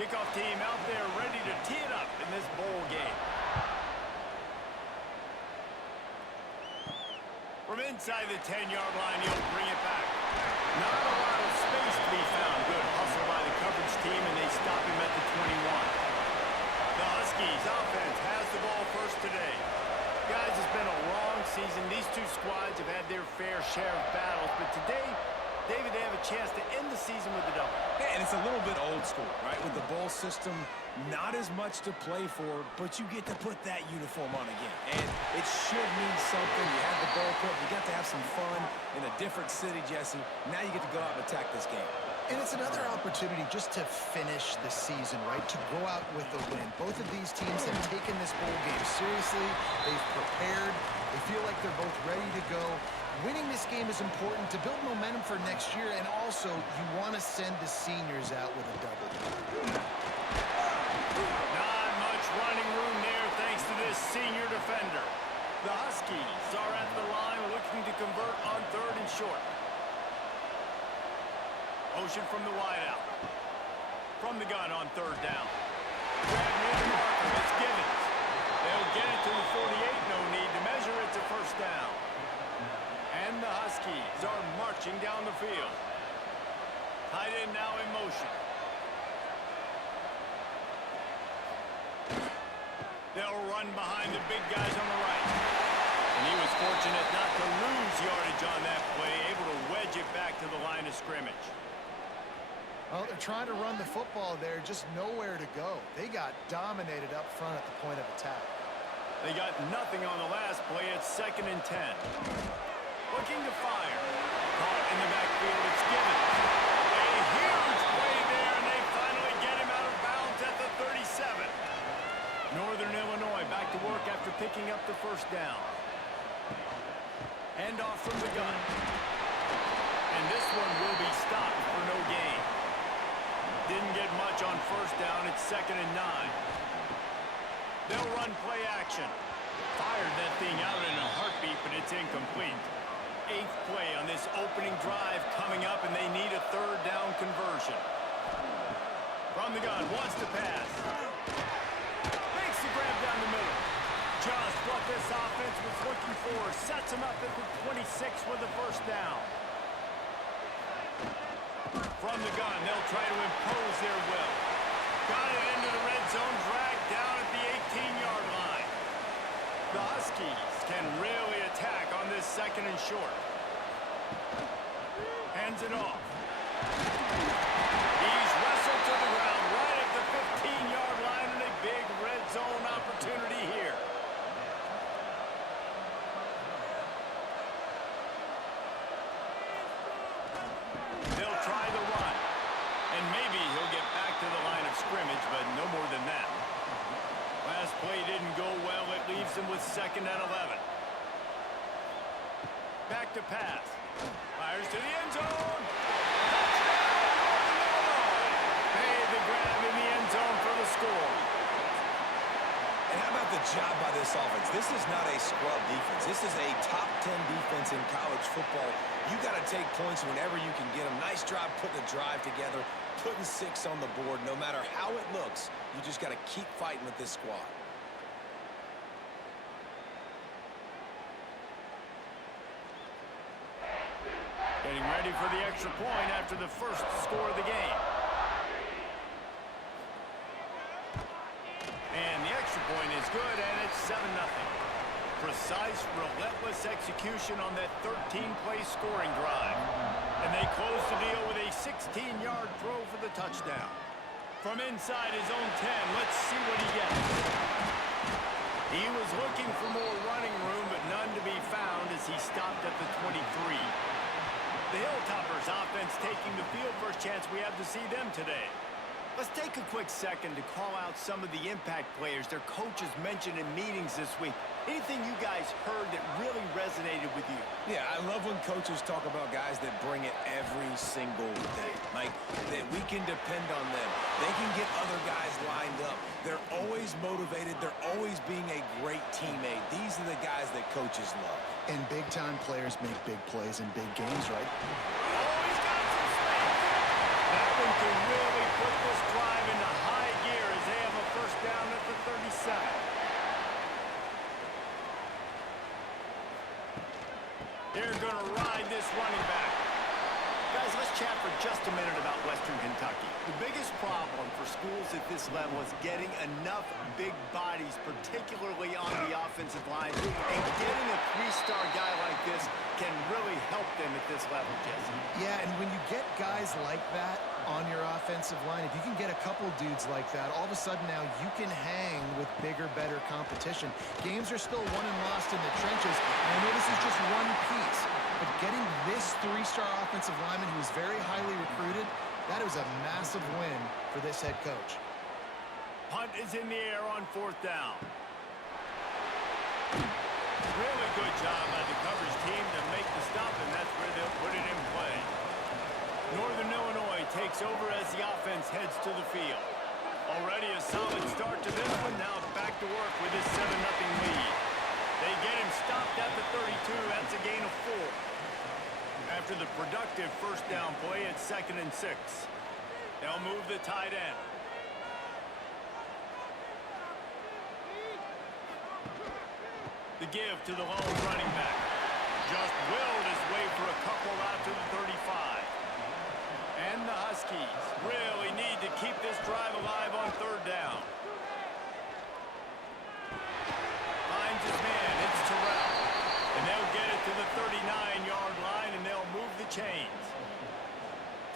Kickoff team out there ready to tee it up in this bowl game. From inside the 10-yard line, he'll bring it back. Not a lot of space to be found. Good hustle by the coverage team, and they stop him at the 21. The Huskies offense has the ball first today. Guys, it's been a long season. These two squads have had their fair share of battles, but today, David, they have a chance to end the season with a double. Yeah, and it's a little bit old school, right? With the bowl system, not as much to play for, but you get to put that uniform on again. And it should mean something. You have the bowl cup. You got to have some fun in a different city, Jesse. Now you get to go out and attack this game. And it's another opportunity just to finish the season, right? To go out with a win. Both of these teams have taken this bowl game seriously. They've prepared. They feel like they're both ready to go. Winning this game is important to build momentum for next year, and also you want to send the seniors out with a double. Not much running room there thanks to this senior defender. The Huskies are at the line looking to convert on 3rd and short. Motion from the wideout. From the gun on 3rd down. Grab near the marker. It's Givens. They'll get it to the 48. No need to measure. It's a 1st down. And the Huskies are marching down the field. Tight end now in motion. They'll run behind the big guys on the right. And he was fortunate not to lose yardage on that play, able to wedge it back to the line of scrimmage. Well, they're trying to run the football there, just nowhere to go. They got dominated up front at the point of attack. They got nothing on the last play. It's 2nd and 10. Looking to fire. Caught in the backfield. It's Givens. A huge play there, and they finally get him out of bounds at the 37. Northern Illinois back to work after picking up the 1st down. Hand off from the gun. And this one will be stopped for no gain. Didn't get much on 1st down. It's 2nd and 9. They'll run play action. Fired that thing out in a heartbeat, but it's incomplete. 8th play on this opening drive coming up, and they need a 3rd down conversion. From the gun, wants to pass. Makes the grab down the middle. Just what this offense was looking for. Sets him up at the 26 with the 1st down. From the gun, they'll try to impose their will. Got it into the red zone, dragged down at the 18-yard line. The Huskies can really attack on this 2nd and short. Hands it off. He's wrestled to the ground right at the 15-yard line, and a big red zone opportunity here. They'll try the run. And maybe he'll get back to the line of scrimmage, but no more than that. Last play didn't go well. It leaves him with 2nd and 11. Back to pass. Fires to the end zone. Touchdown! Made the grab in the end zone for the score. And how about the job by this offense? This is not a scrub defense. This is a top 10 defense in college football. You got to take points whenever you can get them. Nice job putting the drive together, putting 6 on the board. No matter how it looks, you just got to keep fighting with this squad. Getting ready for the extra point after the 1st score of the game. And the extra point is good, and it's 7-0. Precise, relentless execution on that 13-play scoring drive. And they close the deal with a 16-yard throw for the touchdown. From inside his own 10, let's see what he gets. He was looking for more running room, but none to be found as he stopped at the 23. The Hilltoppers offense taking the field. First chance we have to see them today. Let's take a quick second to call out some of the impact players their coaches mentioned in meetings this week. Anything you guys heard that really resonated with you? Yeah, I love when coaches talk about guys that bring it every single day. Like, that we can depend on them. They can get other guys lined up. They're always motivated. They're always being a great teammate. These are the guys that coaches love. And big-time players make big plays in big games, right? Oh, he's got some space. That one can really put this drive into high Let's chat for just a minute about Western Kentucky. The biggest problem for schools at this level is getting enough big bodies, particularly on the offensive line. And getting a three-star guy like this can really help them at this level, Jesse. Yeah, and when you get guys like that on your offensive line, if you can get a couple dudes like that, all of a sudden now you can hang with bigger, better competition. Games are still won and lost in the trenches, and I know this is just one piece, but getting this three-star offensive lineman who is very highly recruited, that is a massive win for this head coach. Punt is in the air on 4th down. Really good job by the coverage team to make the stop, and that's where they'll put it in play. Northern Illinois takes over as the offense heads to the field. Already a solid start to this one. Now back to work with this 7-0 lead. They get him stopped at the 32. That's a gain of 4. After the productive first down play, it's 2nd and 6. They'll move the tight end. The give to the lone running back. Just willed his way for a couple out to the 35. And the Huskies really need to keep this drive alive on 3rd down. Finds his man. It's Terrell. And they'll get it to the 39-yard line, and they'll move the chains.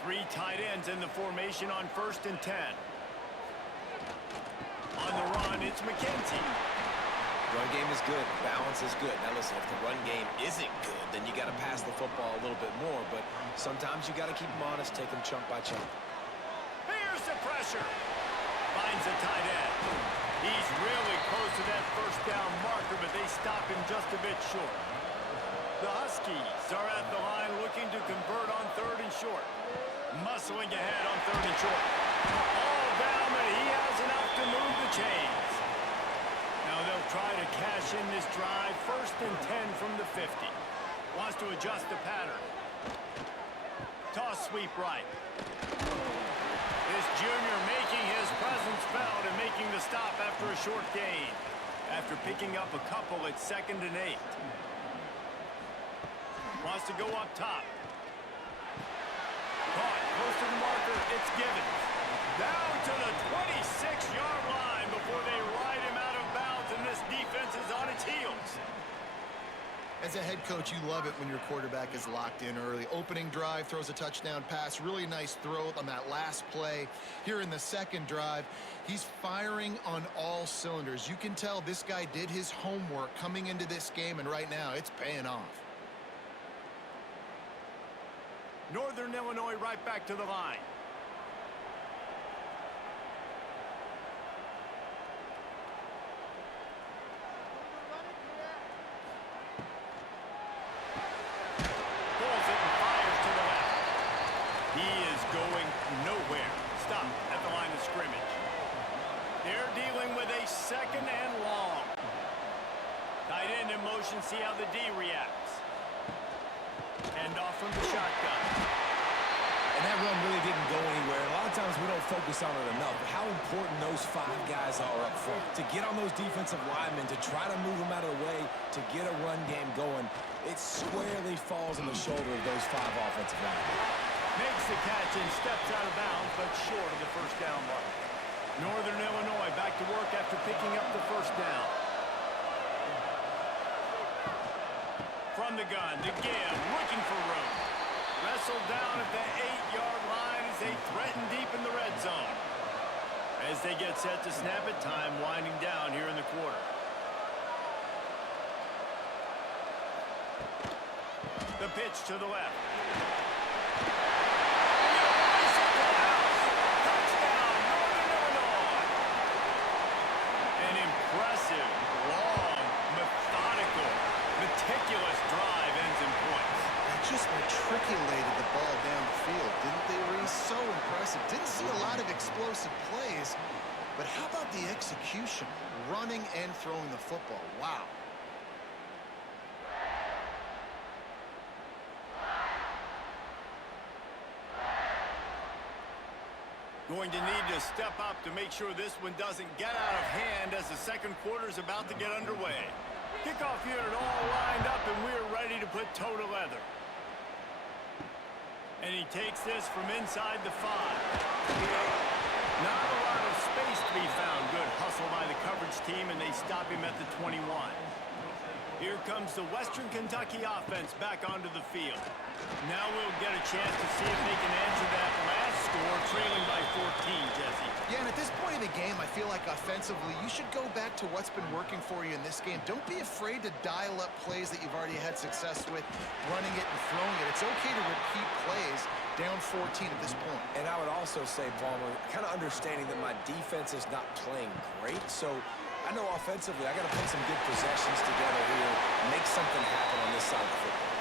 3 tight ends in the formation on 1st and 10. On the run, it's McKenzie. Run game is good. Balance is good. Now listen, if the run game isn't good, then you got to pass the football a little bit more. But sometimes you got to keep them honest, take them chunk by chunk. Here's the pressure. Finds a tight end. He's really close to that first down marker, but they stop him just a bit short. The Huskies are at the line looking to convert on 3rd and short. Muscling ahead on 3rd and short. All down, but he has enough to move the chains. Now they'll try to cash in this drive. 1st and 10 from the 50. Wants to adjust the pattern. Toss sweep right. This junior making his presence felt and making the stop after a short gain. After picking up a couple at 2nd and 8. Wants to go up top. Caught close to the marker. It's Givens. Down to the 26-yard line before they ride him out of bounds, and this defense is on its heels. As a head coach, you love it when your quarterback is locked in early. Opening drive, throws a touchdown pass. Really nice throw on that last play. Here in the 2nd drive, he's firing on all cylinders. You can tell this guy did his homework coming into this game, and right now it's paying off. Northern Illinois right back to the line. Pulls it and fires to the left. He is going nowhere. Stop at the line of scrimmage. They're dealing with a 2nd and long. Tight end in motion, see how the D reacts. End off from the shotgun. And that run really didn't go anywhere. A lot of times we don't focus on it enough, but how important those 5 guys are up front. To get on those defensive linemen, to try to move them out of the way, to get a run game going, it squarely falls on the shoulder of those 5 offensive linemen. Makes the catch and steps out of bounds, but short of the first down mark. Northern Illinois back to work after picking up the first down. From the gun, the give, looking for room. Wrestled down at the 8-yard line as they threaten deep in the red zone. As they get set to snap it, time winding down here in the quarter. The pitch to the left. Touchdown, Northern Illinois. An impressive, long, methodical, meticulous drive ends in points. They just matriculated the ball down the field, didn't they, Reese? So impressive. Didn't see a lot of explosive plays, but how about the execution? Running and throwing the football. Wow. Going to need to step up to make sure this one doesn't get out of hand as the second quarter is about to get underway. Kickoff unit all lined up, and we're ready to put toe to leather. And he takes this from inside the 5. Not a lot of space to be found. Good hustle by the coverage team, and they stop him at the 21. Here comes the Western Kentucky offense back onto the field. Now we'll get a chance to see if they can answer that last score, trailing by 14, Jesse. Yeah, and at this point in the game, I feel like offensively, you should go back to what's been working for you in this game. Don't be afraid to dial up plays that you've already had success with, running it and throwing it. It's okay to repeat plays down 14 at this point. And I would also say, Palmer, kind of understanding that my defense is not playing great, so I know offensively I got to put some good possessions together here, make something happen on this side of the football.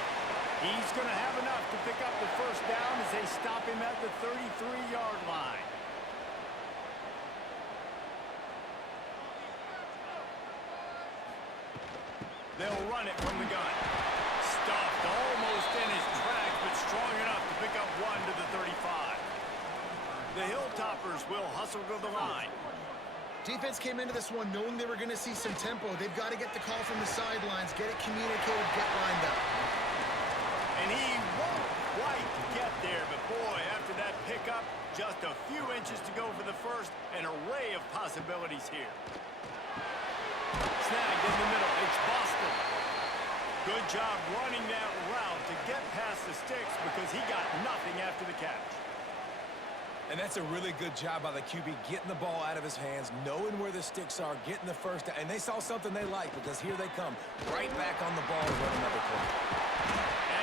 He's going to have enough to pick up the first down as they stop him at the 33-yard line. They'll run it from the gun. Stuffed almost in his tracks, but strong enough to pick up 1 to the 35. The Hilltoppers will hustle to the line. Defense came into this one knowing they were going to see some tempo. They've got to get the call from the sidelines, get it communicated, get lined up. And he won't quite get there, but boy, after that pickup, just a few inches to go for the first. An array of possibilities here. Snagged in the middle. It's Boston. Good job running that route to get past the sticks because he got nothing after the catch. And that's a really good job by the QB, getting the ball out of his hands, knowing where the sticks are, getting the first down. And they saw something they like because here they come, right back on the ball to run another play.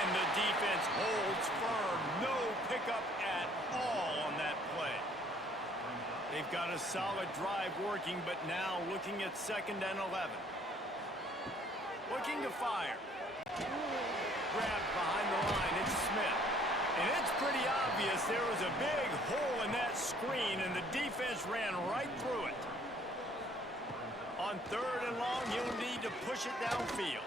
And the defense holds firm. No pickup at all on that play. They've got a solid drive working, but now looking at 2nd and 11. Looking to fire. Grabbed behind the line. It's Smith. And it's pretty obvious there was a big hole in that screen, and the defense ran right through it. On 3rd and long, he'll need to push it downfield.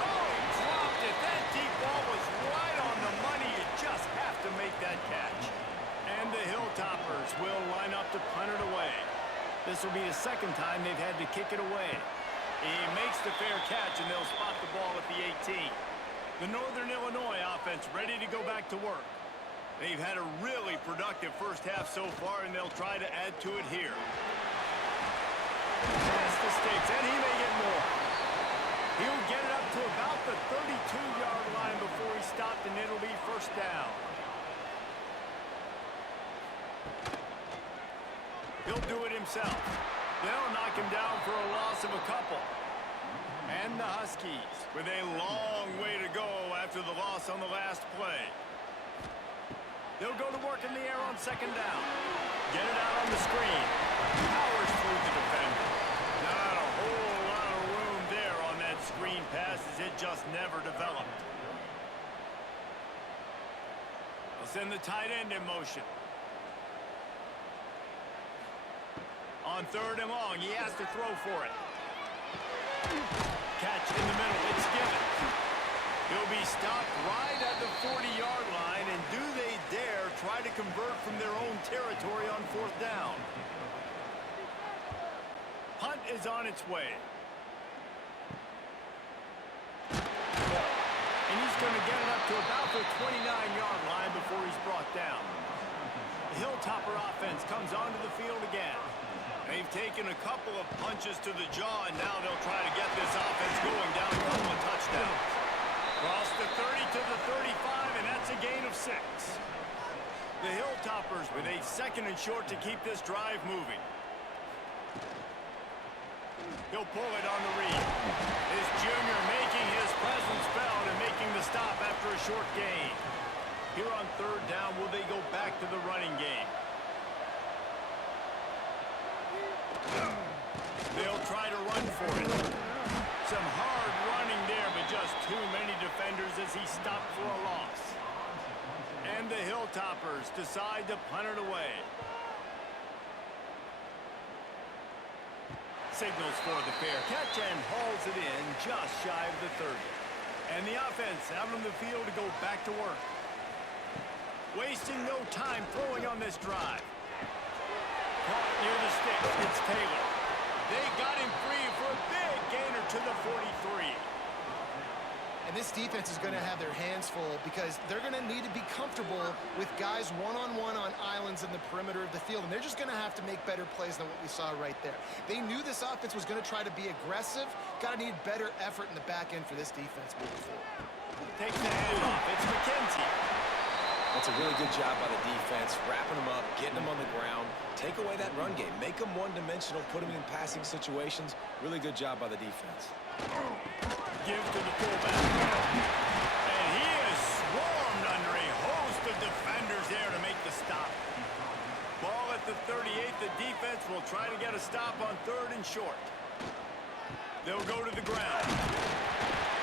Oh, he dropped it. That deep ball was right on the money. You just have to make that catch. And the Hilltoppers will line up to punt it away. This will be the 2nd time they've had to kick it away. He makes the fair catch, and they'll spot the ball at the 18. The Northern Illinois offense ready to go back to work. They've had a really productive first half so far, and they'll try to add to it here. Past the sticks, and he may get more. He'll get it up to about the 32-yard line before he stopped, and it'll be first down. He'll do it himself. They'll knock him down for a loss of a couple. And the Huskies with a long way to go after the loss on the last play. They'll go to work in the air on 2nd down. Get it out on the screen. Powers through the defender. Not a whole lot of room there on that screen pass as it just never developed. They'll send the tight end in motion. On 3rd and long, he has to throw for it. Catch in the middle, it's given. He'll be stopped right at the 40-yard line, and do they dare try to convert from their own territory on 4th down? Punt is on its way. And he's going to get it up to about the 29-yard line before he's brought down. The Hilltopper offense comes onto the field again. They've taken a couple of punches to the jaw, and now they'll try to get this offense going down a couple of touchdowns. Cross the 30 to the 35, and that's a gain of 6. The Hilltoppers with a 2nd and short to keep this drive moving. He'll pull it on the read. This junior making his presence felt and making the stop after a short gain. Here on 3rd down, will they go back to the running game? They'll try to run for it. Some hard running there, but just too many defenders as he stopped for a loss. And the Hilltoppers decide to punt it away. Signals for the fair catch and hauls it in just shy of the 30. And the offense out on the field to go back to work. Wasting no time throwing on this drive. Caught near the sticks. It's Taylor. They got him free for a big gainer to the 43. And this defense is going to have their hands full because they're going to need to be comfortable with guys one-on-one on islands in the perimeter of the field. And they're just going to have to make better plays than what we saw right there. They knew this offense was going to try to be aggressive. Got to need better effort in the back end for this defense moving forward. Takes the handoff. It's McKenzie. That's a really good job by the defense, wrapping them up, getting them on the ground. Take away that run game. Make them one-dimensional, put them in passing situations. Really good job by the defense. Gives to the fullback. And he is swarmed under a host of defenders there to make the stop. Ball at the 38. The defense will try to get a stop on 3rd and short. They'll go to the ground.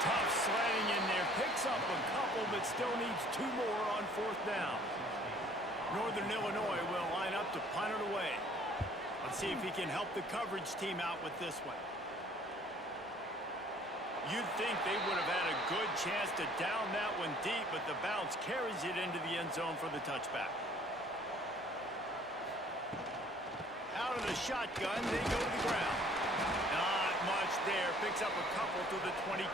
Tough sledding in there. Picks up a couple, but still needs 2 more on 4th down. Northern Illinois will line up to punt it away. Let's see if he can help the coverage team out with this one. You'd think they would have had a good chance to down that one deep, but the bounce carries it into the end zone for the touchback. Out of the shotgun, they go to the ground. Not much there. Picks up a couple to the 22.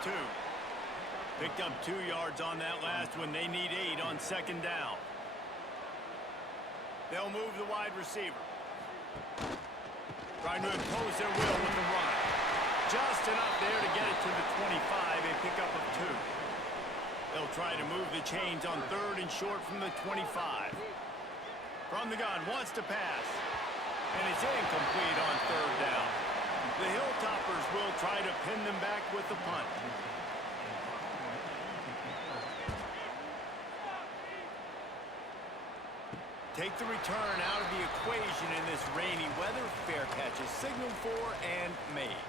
Picked up 2 yards on that last one. They need 8 on 2nd down. They'll move the wide receiver. Trying to impose their will with the run. Just enough there to get it to the 25, a pickup of 2. They'll try to move the chains on 3rd and short from the 25. From the gun, wants to pass. And it's incomplete on 3rd down. The Hilltoppers will try to pin them back with the punt. Take the return out of the equation in this rainy weather. Fair catch is signaled for and made.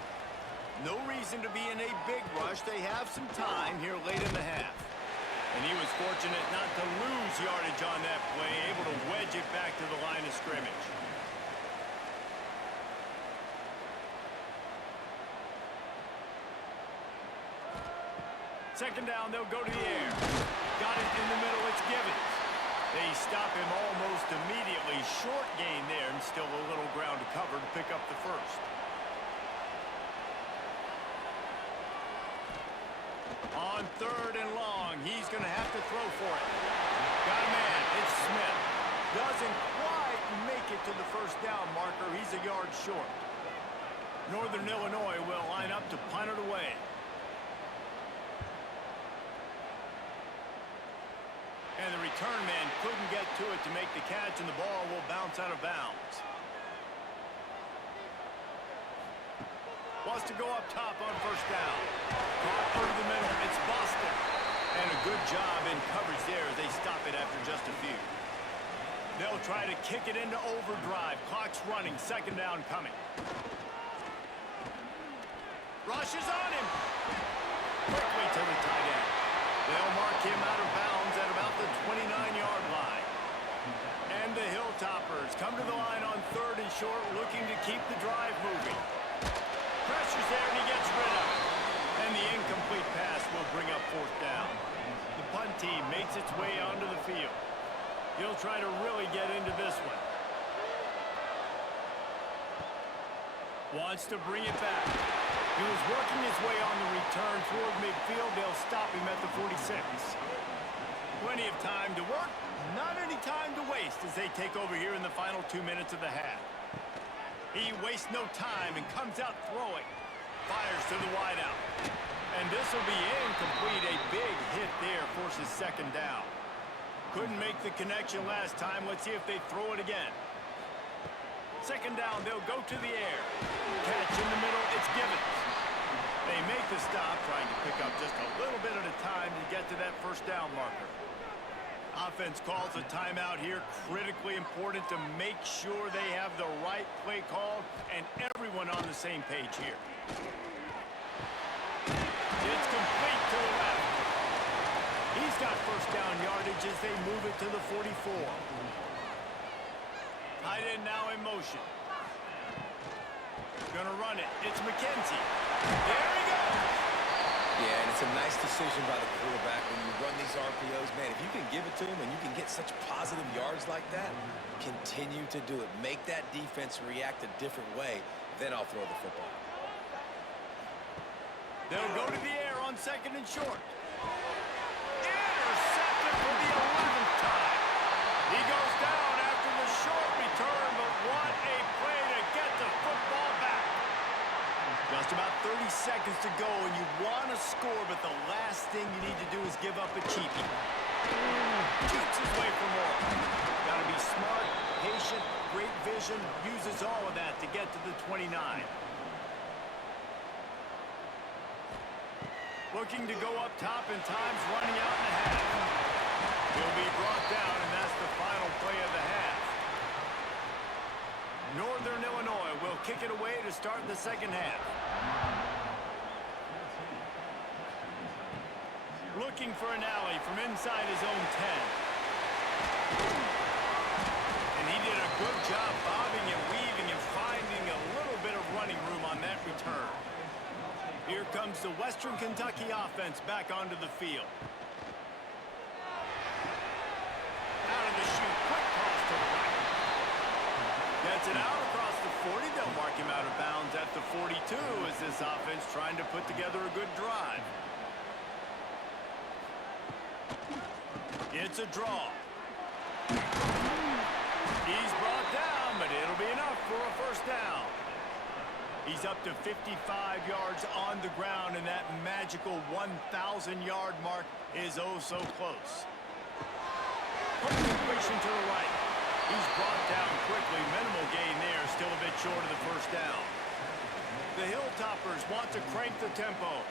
No reason to be in a big rush. They have some time here late in the half. And he was fortunate not to lose yardage on that play, able to wedge it back to the line of scrimmage. Second down, they'll go to the air. Got it in the middle, it's Givens. They stop him almost immediately. Short gain there, and still a little ground to cover to pick up the first. On 3rd and long, he's going to have to throw for it. Got a man, it's Smith. Doesn't quite make it to the 1st down marker. He's a yard short. Northern Illinois will line up to punt it away. And the return man couldn't get to it to make the catch, and the ball will bounce out of bounds. Wants to go up top on 1st down. Caught through the middle. It's Boston. And a good job in coverage there as they stop it after just a few. They'll try to kick it into overdrive. Clock's running. 2nd down coming. Rushes on him. Quickly to the tight end. They'll mark him out of bounds at about the 29-yard line. And the Hilltoppers come to the line on 3rd and short, looking to keep the drive moving. Pressure's there, and he gets rid of it. And the incomplete pass will bring up 4th down. The punt team makes its way onto the field. He'll try to really get into this one. Wants to bring it back. He was working his way on the return toward midfield. They'll stop him at the 46. Plenty of time to work. Not any time to waste as they take over here in the final 2 minutes of the half. He wastes no time and comes out throwing. Fires to the wideout. And this will be incomplete. A big hit there forces 2nd down. Couldn't make the connection last time. Let's see if they throw it again. 2nd down, they'll go to the air. Catch in the middle, it's Givens. They make the stop, trying to pick up just a little bit at a time to get to that 1st down marker. Offense calls a timeout here. Critically important to make sure they have the right play call and everyone on the same page here. It's complete to the left. He's got 1st down yardage as they move it to the 44. Tight end now in motion. Gonna run it. It's McKenzie. There he goes. Yeah, and it's a nice decision by the quarterback when you run these RPOs. Man, if you can give it to him and you can get such positive yards like that, continue to do it. Make that defense react a different way, then I'll throw the football. They'll go to the air on 2nd and short. Intercepted for the 11th time. He goes down after the short return, but what a play to get the football back. Just about 30 seconds to go, and you want to score, but the last thing you need to do is give up a cheapie. Keeps his way for more. Got to be smart, patient, great vision, uses all of that to get to the 29. Looking to go up top, and time's running out in the half. He'll be brought down, and that's the final play of the half. Northern Illinois will kick it away to start the second half. Looking for an alley from inside his own 10. And he did a good job bobbing and weaving and finding a little bit of running room on that return. Here comes the Western Kentucky offense back onto the field. Out of the chute, quick toss to the right. Gets it out across the 40. They'll mark him out of bounds at the 42 as this offense trying to put together a good drive. It's a draw. He's brought down, but it'll be enough for a first down. He's up to 55 yards on the ground, and that magical 1,000-yard mark is oh so close. Quick completion to the right. He's brought down quickly. Minimal gain there, still a bit short of the first down. The Hilltoppers want to crank the tempo.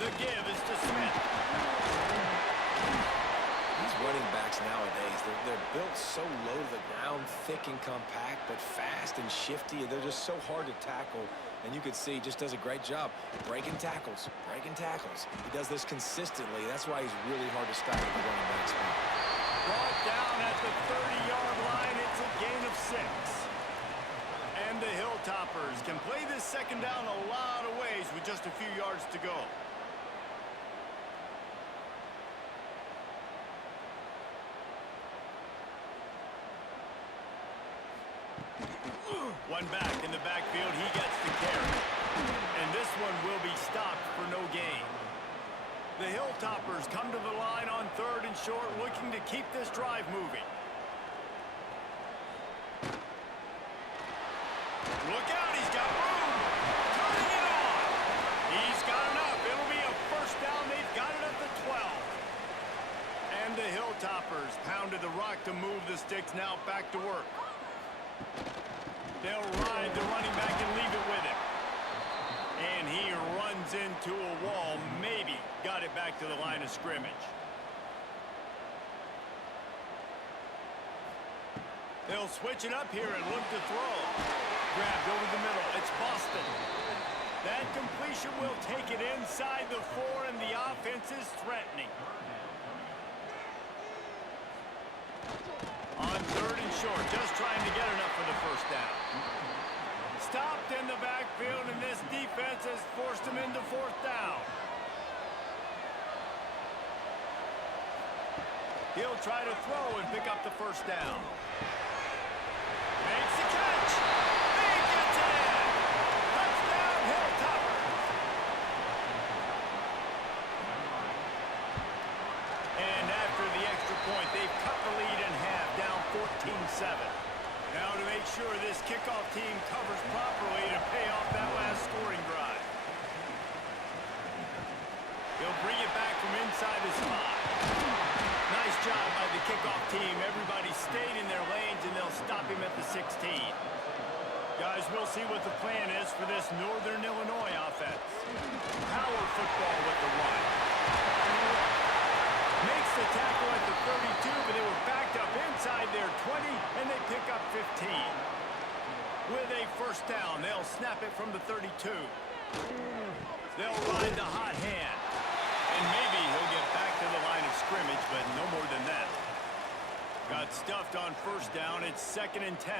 The give is to Smith. These running backs nowadays, they're built so low to the ground, thick and compact, but fast and shifty. They're just so hard to tackle. And you can see he just does a great job breaking tackles, breaking tackles. He does this consistently. That's why he's really hard to stop at the running back spot. Brought down at the 30-yard line. It's a gain of 6. And the Hilltoppers can play this second down a lot of ways with just a few yards to go. One back in the backfield, he gets the carry. And this one will be stopped for no gain. The Hilltoppers come to the line on 3rd and short, looking to keep this drive moving. Look out, he's got room. Turning it on. He's got enough. It'll be a first down. They've got it at the 12. And the Hilltoppers pounded the rock to move the sticks, now back to work. They'll ride the running back and leave it with him. And he runs into a wall. Maybe got it back to the line of scrimmage. They'll switch it up here and look to throw. Grabbed over the middle. It's Boston. That completion will take it inside the 4, and the offense is threatening. On 3rd and short, just trying to get enough for the first down. Stopped in the backfield, and this defense has forced him into 4th down. He'll try to throw and pick up the first down. Makes the catch. He gets it in. Touchdown, Hilltoppers. And after the extra point, they've cut the lead in half, down 14-7. Now to make sure this kickoff team covers properly to pay off that last scoring drive. He'll bring it back from inside the spot. Nice job by the kickoff team. Everybody stayed in their lanes, and they'll stop him at the 16. Guys, we'll see what the plan is for this Northern Illinois offense. Power football with the run. Makes the tackle at the 32, but they were backed up inside their 20, and they pick up 15. With a first down, they'll snap it from the 32. They'll ride the hot hand. And maybe he'll get back to the line of scrimmage, but no more than that. Got stuffed on first down. It's 2nd and 10.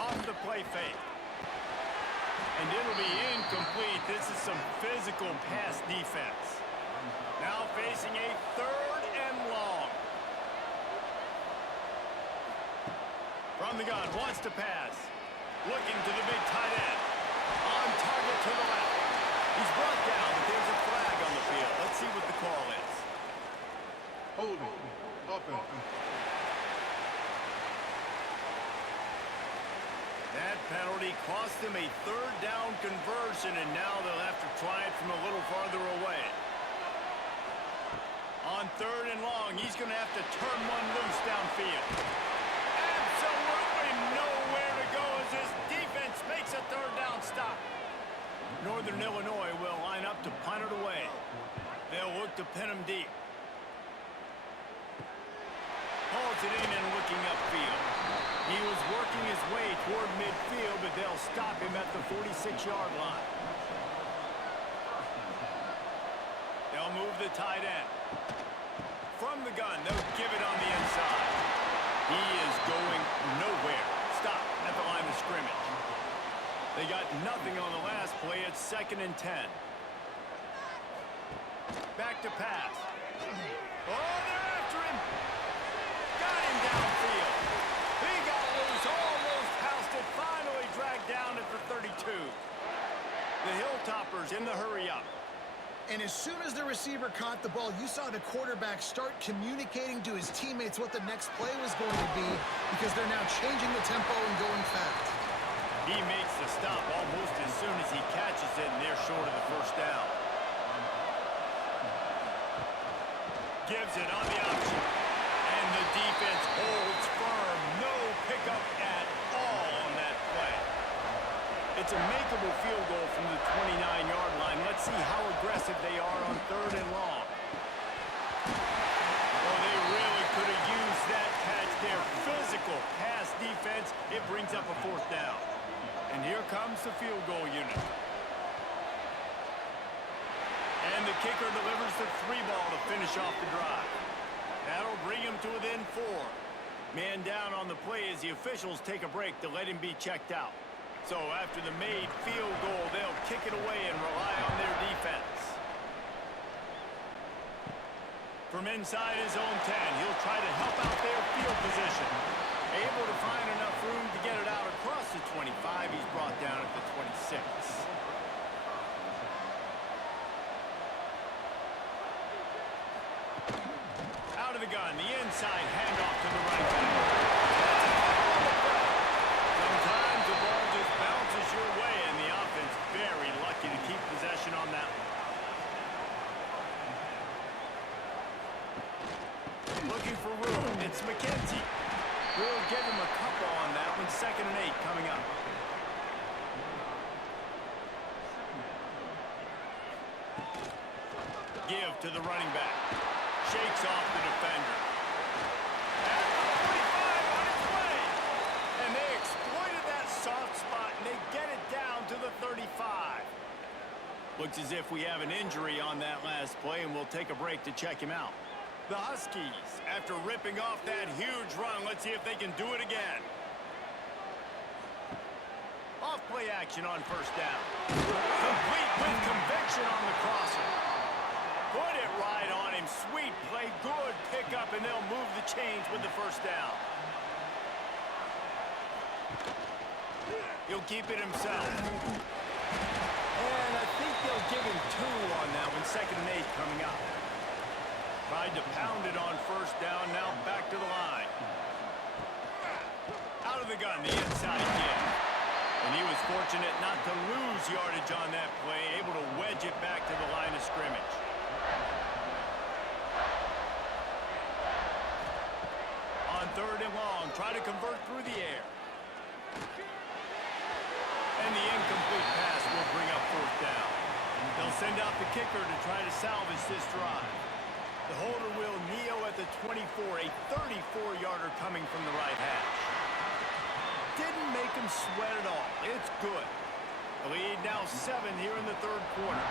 Off the play fake. And it'll be incomplete. This is some physical pass defense. Now facing a 3rd and long. From the gun, wants to pass. Looking to the big tight end. On target to the left. He's brought down, but there's a flag on the field. Let's see what the call is. Holding. Offense. That penalty cost him a third down conversion, and now they'll have to try it from a little farther away. On third and long, he's going to have to turn one loose downfield. Absolutely nowhere to go as his defense makes a third down stop. Northern Illinois will line up to punt it away. They'll look to pin him deep. Hauls it in and looking upfield. He was working his way toward midfield, but they'll stop him at the 46-yard line. They'll move the tight end. From the gun, they'll give it on the inside. He is going nowhere. Stop at the line of scrimmage. They got nothing on the last play. It's 2nd and 10. Back to pass. Oh, they're after him. Got him downfield. He got loose, almost housed it, finally dragged down at the 32. The Hilltoppers in the hurry-up. And as soon as the receiver caught the ball, you saw the quarterback start communicating to his teammates what the next play was going to be because they're now changing the tempo and going fast. He makes the stop almost as soon as he catches it, and they're short of the first down. Gives it on the option. And the defense holds firm. No pickup at all on that play. It's a makeable field goal from the 29-yard line. Let's see how aggressive they are on third and long. Oh, they really could have used that catch there. Physical pass defense. It brings up a fourth down. And here comes the field goal unit. And the kicker delivers the 3-ball to finish off the drive. That'll bring him to within 4. Man down on the play as the officials take a break to let him be checked out. So after the made field goal, they'll kick it away and rely on their defense. From inside his own 10, he'll try to help out their field position. Able to find enough room to get it out across the 25. He's brought down at the 26. Out of the gun, the inside handoff to the right back. Sometimes the ball just bounces your way, and the offense very lucky to keep possession on that one. Looking for room. It's McKenzie. We'll give him a couple on that one. 2nd and 8 coming up. Give to the running back. Shakes off the defender. At the 45 on its way. And they exploited that soft spot, and they get it down to the 35. Looks as if we have an injury on that last play, and we'll take a break to check him out. The Huskies, after ripping off that huge run, let's see if they can do it again. Off play action on first down. Complete with conviction on the crosser. Put it right on him. Sweet play, good pickup, and they'll move the chains with the first down. He'll keep it himself. And I think they'll give him 2 on that one. 2nd and 8 coming up. Tried to pound it on first down, now back to the line. Out of the gun, the inside kick. And he was fortunate not to lose yardage on that play, able to wedge it back to the line of scrimmage. On third and long, try to convert through the air. And the incomplete pass will bring up fourth down. They'll send out the kicker to try to salvage this drive. The holder will kneel at the 24, a 34-yarder coming from the right hash. Didn't make him sweat at all. It's good. The lead now 7 here in the third quarter.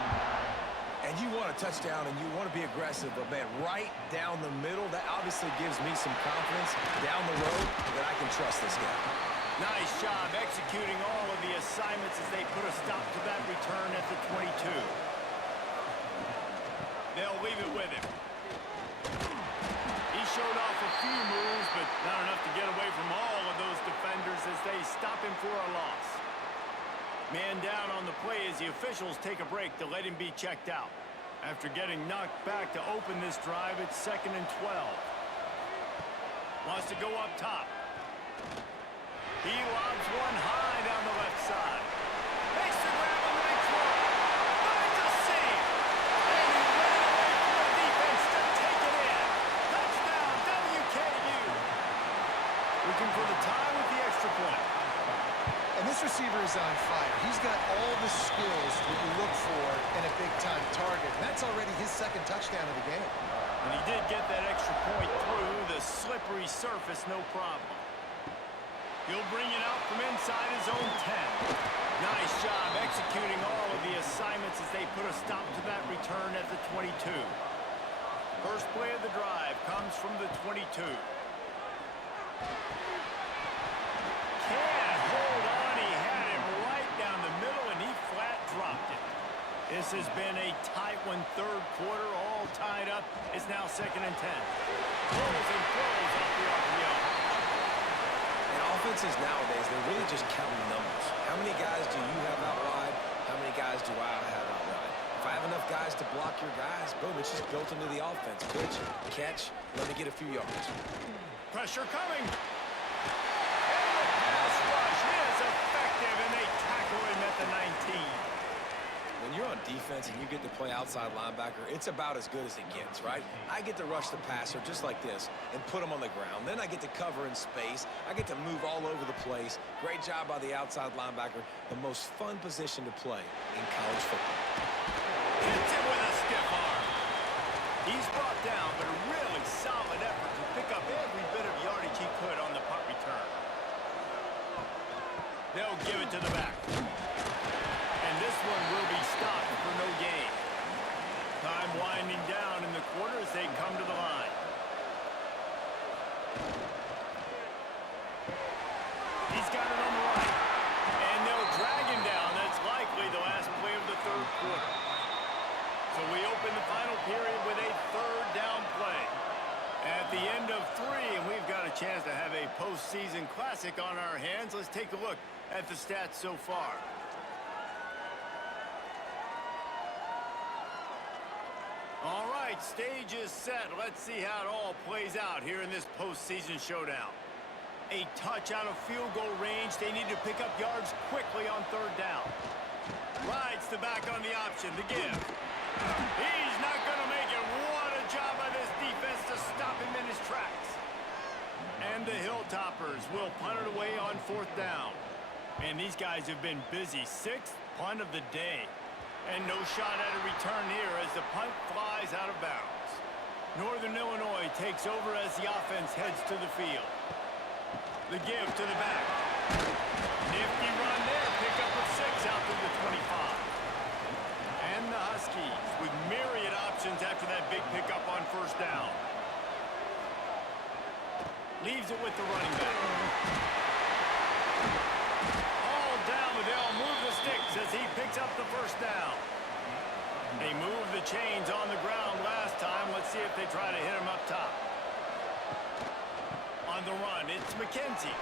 And you want a touchdown and you want to be aggressive, but man, right down the middle, that obviously gives me some confidence down the road that I can trust this guy. Nice job executing all of the assignments as they put a stop to that return at the 22. They'll leave it with him. He showed off a few moves, but not enough to get away from all of those defenders. officials take a break to let him be checked out. After getting knocked back to open this drive, it's 2nd and 12. Wants to go up top. He lobs one high down the left side. Makes the grab on the big throw. Finds a seam. And he ran away from the defense to take it in. Touchdown, WKU. Looking for the tie with the extra point. And this receiver is on fire. He's got all the skills that you look for in a big-time target. And that's already his 2nd touchdown of the game. And he did get that extra point through the slippery surface, no problem. He'll bring it out from inside his own 10. Nice job executing all of the assignments as they put a stop to that return at the 22. First play of the drive comes from the 22. Can't hold on. He had him right down the middle, and he flat dropped it. This has been a tight one, third quarter, all tied up. It's now 2nd and 10. Pulls and throws off the RPO. And offenses nowadays, they're really just counting numbers. How many guys do you have out wide? How many guys do I have out wide? If I have enough guys to block your guys, boom, it's just built into the offense. Pitch, catch, let me get a few yards. Pressure coming. And the pass rush is effective, and they tackle him at the 19. When you're on defense and you get to play outside linebacker, it's about as good as it gets, right? I get to rush the passer just like this and put him on the ground. Then I get to cover in space. I get to move all over the place. Great job by the outside linebacker. The most fun position to play in college football. Hits it with a stiff arm. He's brought down, but a really solid effort to pick up every bit of yardage he could on the punt return. They'll give it to the back. And this one will be stopped for no gain. Time winding down in the quarter as they come to the line. He's got it on the right. And they'll drag him down. That's likely the last play of the third quarter. So we open the final period with a 3rd down play. At the end of 3, and we've got a chance to have a postseason classic on our hands. Let's take a look at the stats so far. All right, stage is set. Let's see how it all plays out here in this postseason showdown. A touch out of field goal range. They need to pick up yards quickly on 3rd down. Rides the back on the option to give. He's not going to make it. What a job by this defense to stop him in his tracks. And the Hilltoppers will punt it away on 4th down. And these guys have been busy. 6th punt of the day. And no shot at a return here as the punt flies out of bounds. Northern Illinois takes over as the offense heads to the field. The give to the back. Nifty run there. Pick up of 6 out to the 25. And the Huskies with myriad options after that big pickup on 1st down. Leaves it with the running back. All down, but they'll move the sticks as he picks up the 1st down. They moved the chains on the ground last time. Let's see if they try to hit him up top. On the run, it's McKenzie.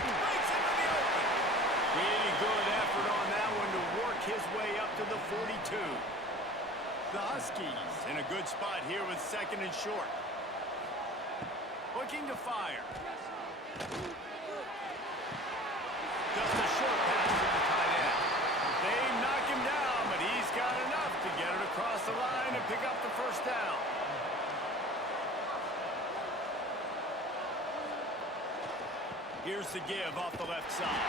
Breaks into the open. Really good effort on that one to work his way up to the 42. The Huskies in a good spot here with 2nd and short. Looking to fire. Just a short pass to the tight end. They knock him down, but he's got enough to get it across the line and pick up the 1st down. Here's the give off the left side.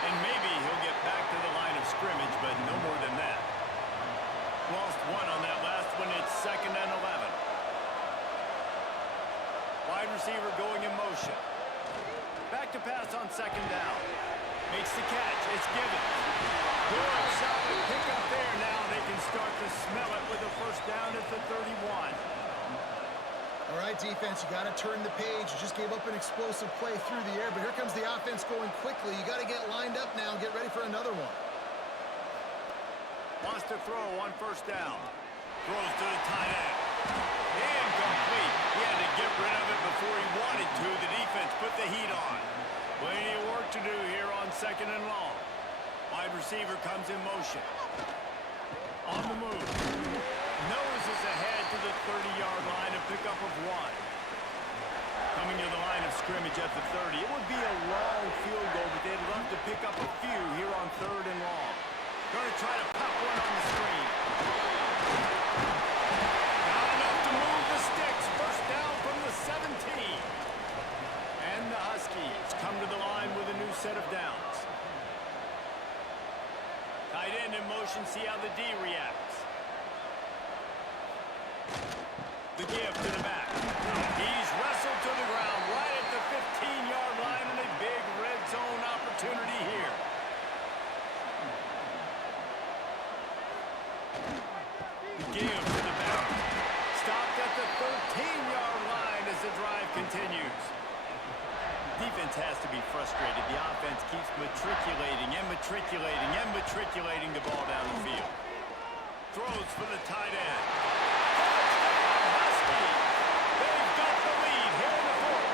And maybe he'll get back to the line of scrimmage, but no more than that. Lost 1 on that last one. It's 2nd and 11. Wide receiver going in motion. Back to pass on 2nd down. Makes the catch. It's given. Good, solid pickup there. Now they can start to smell it with a 1st down at the 31. All right, defense, you got to turn the page. You just gave up an explosive play through the air, but here comes the offense going quickly. You got to get lined up now and get ready for another one. Wants to throw on 1st down. Throws to the tight end. Incomplete. He had to get rid of it before he wanted to. The defense put the heat on. Plenty of work to do here on 2nd and long. Wide receiver comes in motion. On the move. Noses ahead to the 30-yard line, a pickup of 1. Coming to the line of scrimmage at the 30. It would be a long field goal, but they'd love to pick up a few here on 3rd and long. Going to try to pop one on the screen. Not enough to move the sticks. First down from the 17. And the Huskies come to the line with a new set of downs. Tight end in motion, see how the D reacts. The give to the back. He's wrestled to the ground right at the 15-yard line, and a big red zone opportunity here. The give to the back. Stopped at the 13-yard line as the drive continues. Defense has to be frustrated. The offense keeps matriculating and matriculating and matriculating the ball down the field. Throws for the tight end. Touchdown, Huskies! They've got the lead here in the 4th.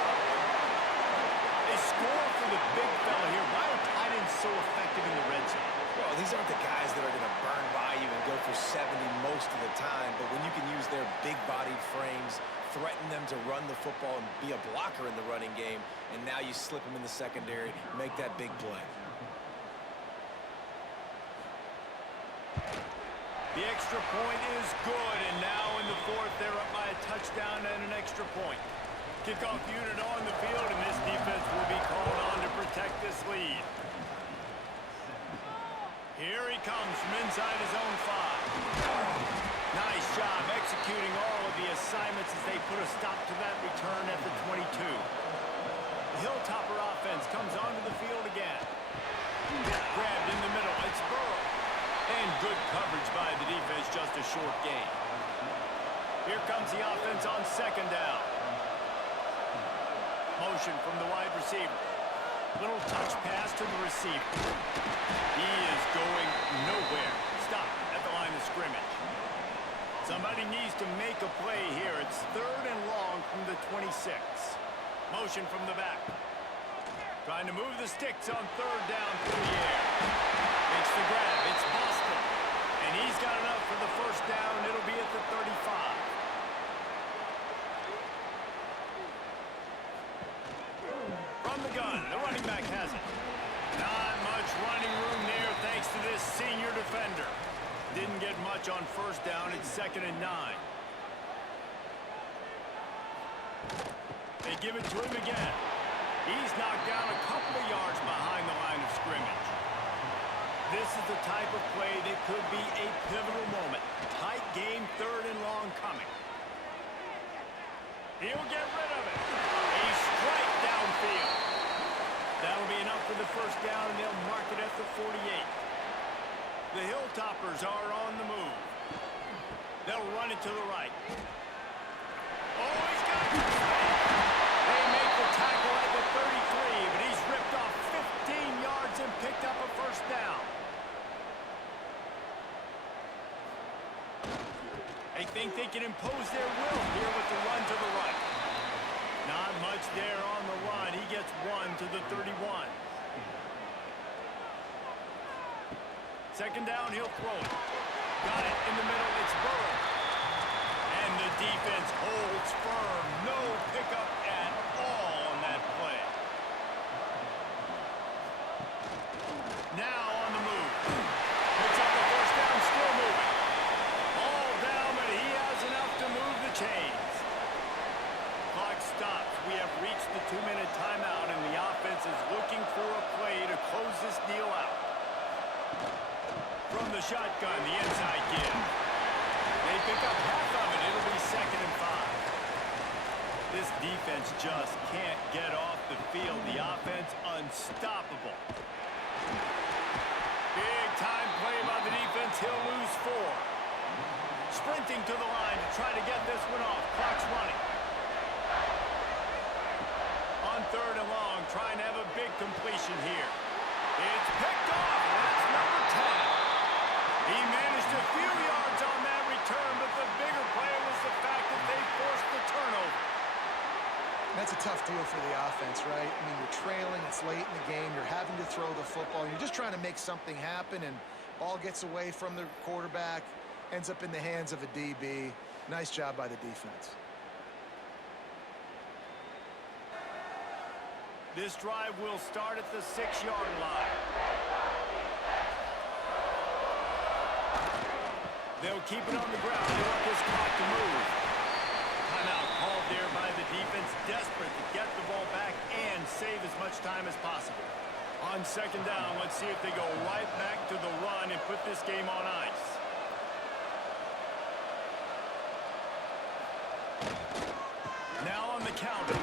They score for the big fella here. Why are tight ends so effective in the red zone? Well, these aren't the guys that are going to burn by you and go for 70 most of the time, but when you can use their big-bodied frames, threaten them to run the football and be a blocker in the running game, and now you slip them in the secondary, make that big play. The extra point is good, and now in the 4th, they're up by a touchdown and an extra point. Kickoff unit on the field, and this defense will be called on to protect this lead. Here he comes from inside his own 5. Nice job executing all of the assignments as they put a stop to that return at the 22. The Hilltopper offense comes onto the field again. Grabbed in the middle. It's Burrow. And good coverage by the defense, just a short gain. Here comes the offense on 2nd down. Motion from the wide receiver. Little touch pass to the receiver. He is going nowhere. Stop at the line of scrimmage. Somebody needs to make a play here. It's 3rd and long from the 26. Motion from the back. Trying to move the sticks on 3rd down through the air. It's the grab. It's Boston. And he's got enough for the 1st down. It'll be at the 35. From the gun, the running back has it. Not much running room there thanks to this senior defender. Didn't get much on 1st down. It's 2nd and 9. They give it to him again. He's knocked down a couple of yards behind the line of scrimmage. This is the type of play that could be a pivotal moment. Tight game, 3rd and long coming. He'll get rid of it. A strike downfield. That'll be enough for the 1st down, and they'll mark it at the 48. The Hilltoppers are on the move. They'll run it to the right. Oh, he's got it. They make the tackle at the 33, but he's ripped off 15 yards and picked up a 1st down. They think they can impose their will here with the run to the right. Not much there on the run. He gets 1 to the 31. 2nd down, he'll throw it. Got it in the middle. It's Burrow. And the defense holds firm. No pickup at all on that play. Now on the move. Picks up the 1st down, still moving. All down, but he has enough to move the chains. Clock stops. We have reached the 2-minute timeout, and the offense is looking for a play to close this deal out. From the shotgun, the inside give. They pick up half of it. It'll be 2nd and 5. This defense just can't get off the field. The offense unstoppable. Big time play by the defense. He'll lose 4. Sprinting to the line to try to get this one off. Clock's running. On 3rd and long, trying to have a big completion here. It's picked off. That's number 10. He managed a few yards on that return, but the bigger play was the fact that they forced the turnover. That's a tough deal for the offense, right? I mean, you're trailing, it's late in the game, you're having to throw the football, you're just trying to make something happen, and ball gets away from the quarterback, ends up in the hands of a DB. Nice job by the defense. This drive will start at the 6-yard line. They'll keep it on the ground. They want this clock to move. Timeout called there by the defense, desperate to get the ball back and save as much time as possible. On second down, let's see if they go right back to the run and put this game on ice. Now on the counter.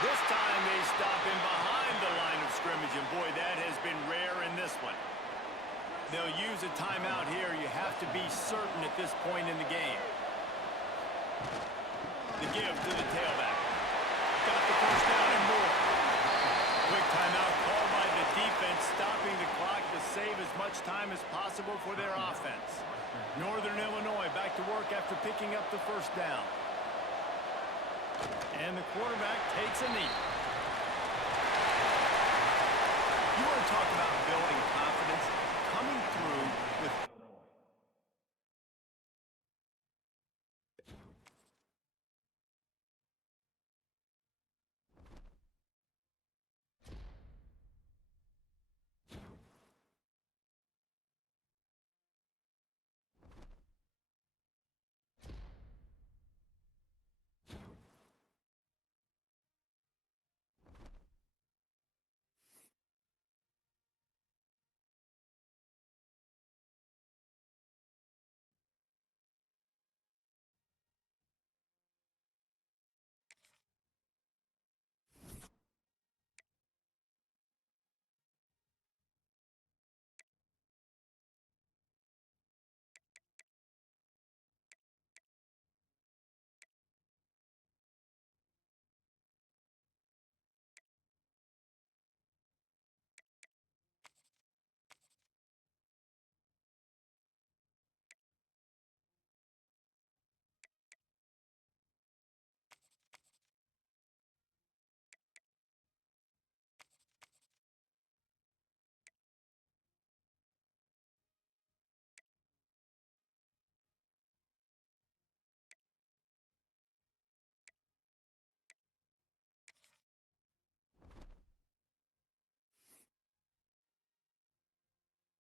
This time they stop him behind the line of scrimmage, and boy, that has been rare in this one. They'll use a timeout here. You have to be certain at this point in the game. The give to the tailback. Got the first down and more. Quick timeout called by the defense, stopping the clock to save as much time as possible for their offense. Northern Illinois back to work after picking up the first down. And the quarterback takes a knee. You want to talk about building confidence? Coming through